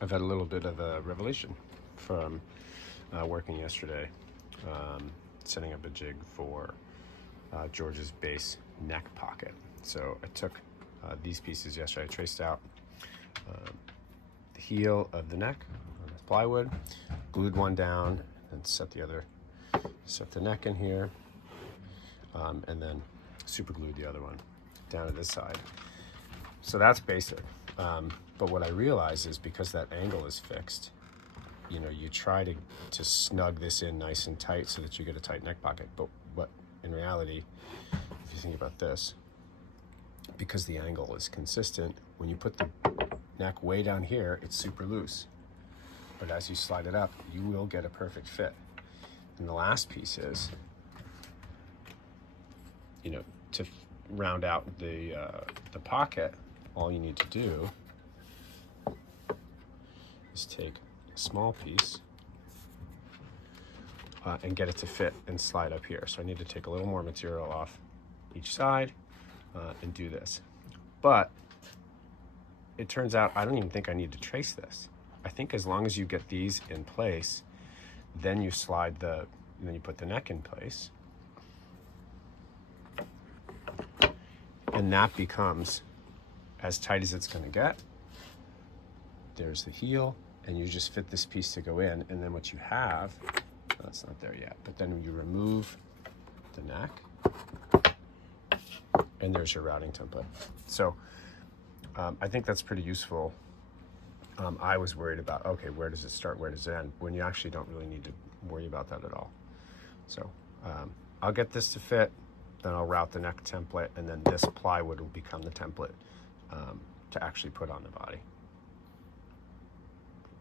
I've had a little bit of a revelation from working yesterday, setting up a jig for George's base neck pocket. So I took these pieces yesterday. I traced out the heel of the neck on this plywood, glued one down, and set the neck in here, and then super glued the other one down to this side. So that's basic. But what I realize is because that angle is fixed, you know, you try to snug this in nice and tight so that you get a tight neck pocket. But what in reality, if you think about this, because the angle is consistent, when you put the neck way down here, it's super loose. But as you slide it up, you will get a perfect fit. And the last piece is, you know, to round out the pocket, all you need to do is take a small piece and get it to fit and slide up here. So I need to take a little more material off each side and do this. But it turns out I don't even think I need to trace this. I think as long as you get these in place, then you slide then you put the neck in place. And that becomes as tight as it's gonna get. There's the heel, and you just fit this piece to go in, and then what you have, that's not there yet, but then you remove the neck, and there's your routing template. So I think that's pretty useful. I was worried about, okay, where does it start, where does it end, when you actually don't really need to worry about that at all. So I'll get this to fit, then I'll route the neck template, and then this plywood will become the template to actually put on the body.